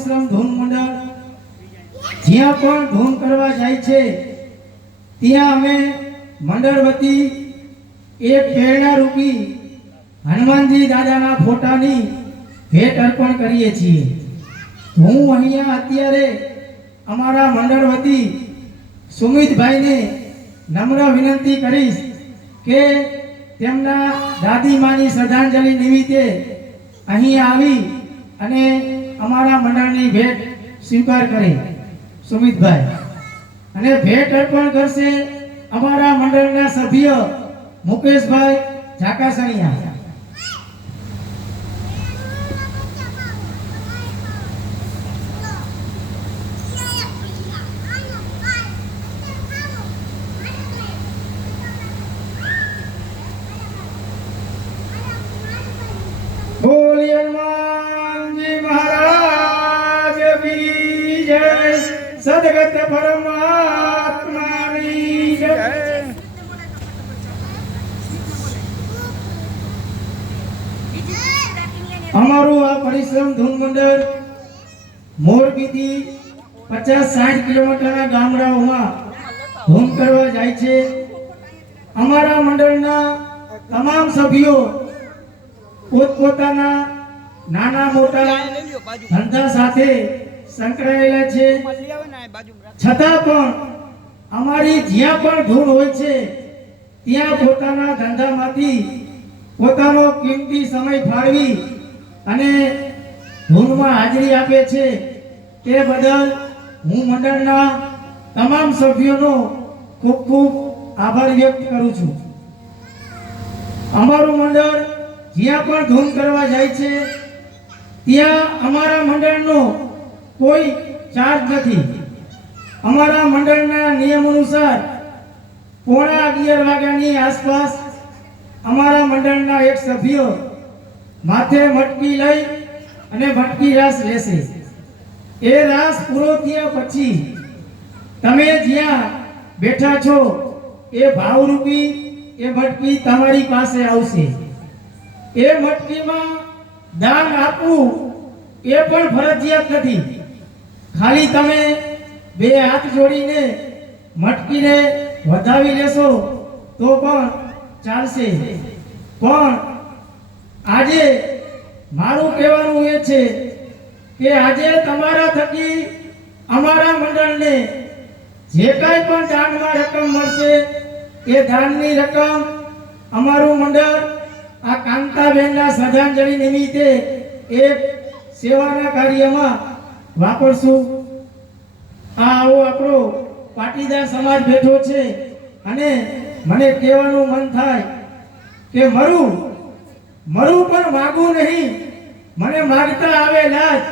પરિશ્રમ ધૂન મંડળ જ્યાં પણ ધૂન કરવા જાય છે ત્યાં અમે મંડળ વતી એક પ્રેરણારૂપી હનુમાનજી દાદાના ફોટાની ભેટ અર્પણ કરીએ છીએ। હું અહીંયા અત્યારે અમારા મંડળ વતી સુમિતભાઈને નમ્ર વિનંતી કરીશ કે તેમના દાદીમાની શ્રદ્ધાંજલિ નિમિત્તે અહીં આવી અને અમારા મંડળની ભેટ સ્વીકાર કરે। સુમિતભાઈ અને ભેટ અર્પણ કરશે અમારા મંડળના સભ્ય મુકેશભાઈ ઝાકાસણિયા। बोलिए हनुमान जी महाराज की जय। सदगत परमात्मा की जय। અમારું આ પરિશ્રમ ધૂન મંડળ મોરબીથી 50-60 કિલોમીટરના ગામડાઓમાં ધૂન કરવા જાય છે। અમારા મંડળના તમામ સભ્યો પોતપોતાના નાના મોટા ધંધા સાથે સંકળાયેલા છે, છતાં પણ અમારી જ્યાં પણ ધૂન હોય છે ત્યાં પોતાના ધંધામાંથી પોતાનો કિંમતી સમય ફાળવી અને ધૂનમાં હાજરી આપે છે। તે બદલ હું મંડળના તમામ સભ્યોનો ખૂબ ખૂબ આભાર વ્યક્ત કરું છું। અમારું મંડળ જ્યાં પણ ધૂન કરવા જાય છે ત્યાં અમારા મંડળનો કોઈ ચાર્જ નથી। અમારા મંડળના નિયમ અનુસાર 11:15 વાગ્યાની આસપાસ અમારા મંડળના એક સભ્ય માથે મટકી લઈ અને મટકી રાસ લેશે। એ રાસ પૂરો થયા પછી તમે જ્યાં બેઠા છો એ ભાવરૂપી એ મટકી તમારી પાસે આવશે। એ મટકીમાં દાન આપવું એ પણ ફરજિયાત નથી। ખાલી તમે બે હાથ જોડીને મટકીને વધાવી લેશો તો પણ ચાલશે। પણ આજે મારું કહેવાનું એ છે કે આજે તમારા થકી અમારા મંડળને જે કાંઈ પણ દાનમાં રકમ મળશે એ દાનની રકમ અમારું મંડળ આ કાંતાબેનના શ્રદ્ધાંજલિ નિમિત્તે એક સેવાના કાર્યમાં વાપરશું। આવો આપણો પાટીદાર સમાજ બેઠો છે અને મને કહેવાનું મન થાય કે મરું પણ માંગવું નહીં, મને માંગતા આવે લાજ।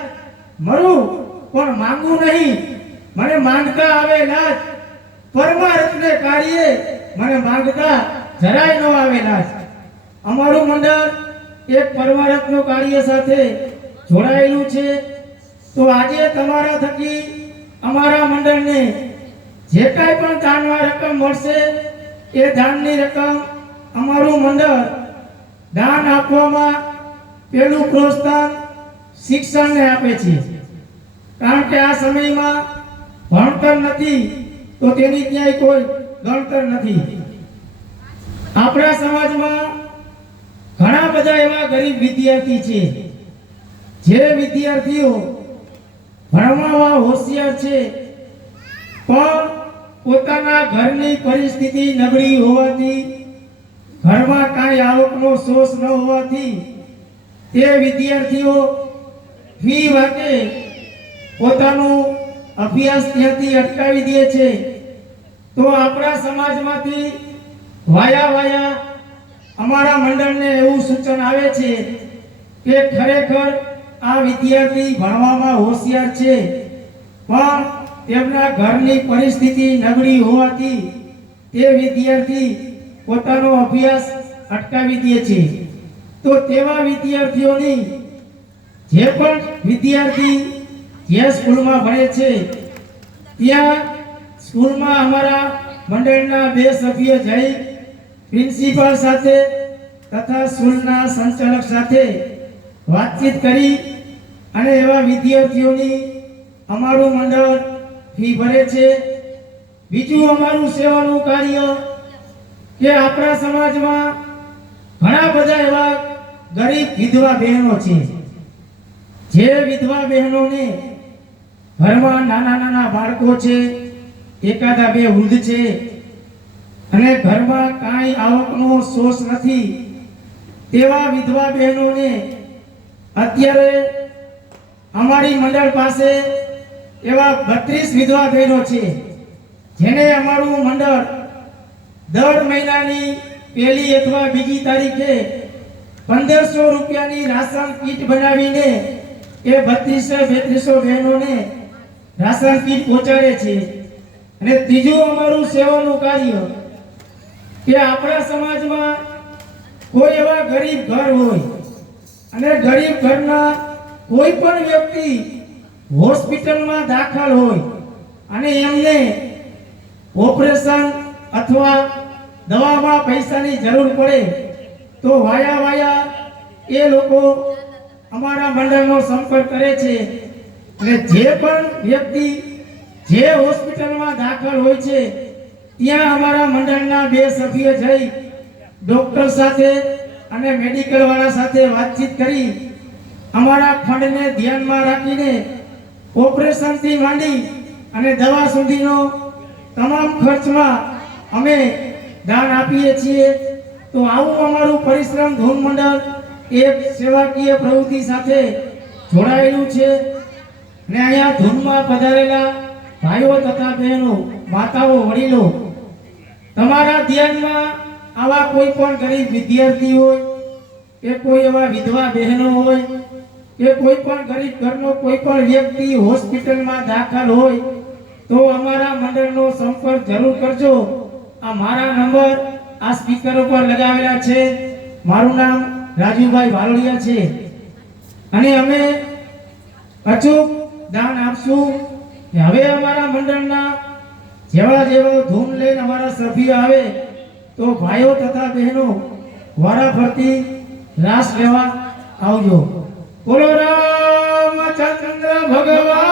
મરું પણ માંગવું નહીં, મને માંગતા આવે લાજ। પરમાર્થને કાર્યે મને માંગતા જરાય ન આવે લાજ। અમારું મંડળ એક પરમાર્થનું કાર્ય સાથે જોડાયેલું છે। તો આજે તમારા થકી અમારા મંડળને જે કાંઈ પણ દાનમાં રકમ મળશે એ દાનની રકમ અમારું મંડળ દાન આપવામાં પહેલું પ્રોત્સાહન શિક્ષણને આપે છે। કારણ કે આ સમયમાં ભણતર નથી તો તેની ક્યાંય કોઈ ગણતર નથી। આપણા સમાજમાં ઘણા બધા એવા ગરીબ વિદ્યાર્થી છે જે વિદ્યાર્થીઓ ભણવામાં હોશિયાર છે પણ પોતાના ઘરની પરિસ્થિતિ નબળી હોવાથી, ઘરમાં કાંઈ આવકનો સોર્સ ન હોવાથી તે વિદ્યાર્થીઓ ફી વાકે પોતાનો અભ્યાસ ત્યાંથી અટકાવી દે છે। તો આપણા સમાજમાંથી વાયા અમારા મંડળને એવું સૂચન આવે છે કે ખરેખર આ વિદ્યાર્થી ભણવામાં હોશિયાર છે પણ તેમના ઘરની પરિસ્થિતિ નબળી હોવાથી તે વિદ્યાર્થી પોતાનો અભ્યાસ અટકાવી દે છે। તો તેવા વિદ્યાર્થીઓની જે પણ વિદ્યાર્થી જે સ્કૂલમાં ભણે છે ત્યાં સ્કૂલમાં અમારા મંડળના 2 સભ્ય જઈ પ્રિન્સિપાલ સાથે તથા સ્કૂલના સંચાલક સાથે વાતચીત કરી અને એવા વિદ્યાર્થીઓની અમારું મંડળ ફી ભરે છે. બીજું અમારું સેવાનું કાર્ય કે આપણા સમાજમાં ઘણા બધા એવા ગરીબ વિધવા બહેનો છે, જે વિધવા બહેનોને ઘરમાં નાના નાના બાળકો છે, એકાદા બે વૃદ્ધ છે અને ઘરમાં કાંઈ આવકનો સોર્સ નથી, તેવા વિધવા બહેનોને અત્યારે અમારી મંડળ પાસે એવા 32 વિધવા બહેનો છે, જેને અમારું મંડળ દર મહિનાની પહેલી અથવા બીજી તારીખે 1500 રૂપિયાની રાશન કીટ બનાવીને એ 3200 બહેનોને રાશન કીટ પહોંચાડે છે. અને ત્રીજું અમારું સેવાનું કાર્ય કે આપણા સમાજમાં કોઈ એવા ગરીબ ઘર હોય અને ગરીબ ઘરના કોઈ પણ વ્યક્તિ હોસ્પિટલમાં દાખલ હોય અને એમને ઓપરેશન અથવા દવામાં પૈસાની જરૂર પડે તો વાયા એ લોકો અમારા મંડળનો સંપર્ક કરે છે. અને જે પણ વ્યક્તિ જે હોસ્પિટલમાં દાખલ હોય છે ત્યાં અમારા મંડળના 2 સભ્યો જઈ ડોક્ટર સાથે અને મેડિકલ વાળા સાથે વાતચીત કરી અમારા ફંડને ધ્યાનમાં રાખીને ઓપરેશનથી માંડી અને દવા સુધીનો તમામ ખર્ચમાં અમે દાન આપીએ છીએ. તો આવું અમારું પરિશ્રમ ધૂન મંડળ એક સેવાકીય પ્રવૃત્તિ સાથે જોડાયેલું છે. અને અહીંયા ધૂનમાં પધારેલા ભાઈઓ તથા બહેનો, માતાઓ, વડીલો, તમારા ધ્યાનમાં આવા કોઈ પણ ગરીબ વિદ્યાર્થી હોય કે કોઈ એવા વિધવા બહેનો હોય કે કોઈ પણ ગરીબ ઘરનો કોઈ પણ વ્યક્તિ હોસ્પિટલમાં દાખલ હોય તો અમારા મંડળનો સંપર્ક જરૂર કરજો. આ મારા નંબર આ સ્પીકર ઉપર લગાવેલા છે. મારું નામ રાજુભાઈ વાલોડિયા છે અને અમે અચૂક દાન આપશું. હવે અમારા મંડળના જેવા ધૂન લઈને અમારા સભ્ય આવે તો ભાઈઓ તથા બહેનો વારાફરતી રાસ લેવા આવજો. બોલો રામચંદ્ર ભગવાન.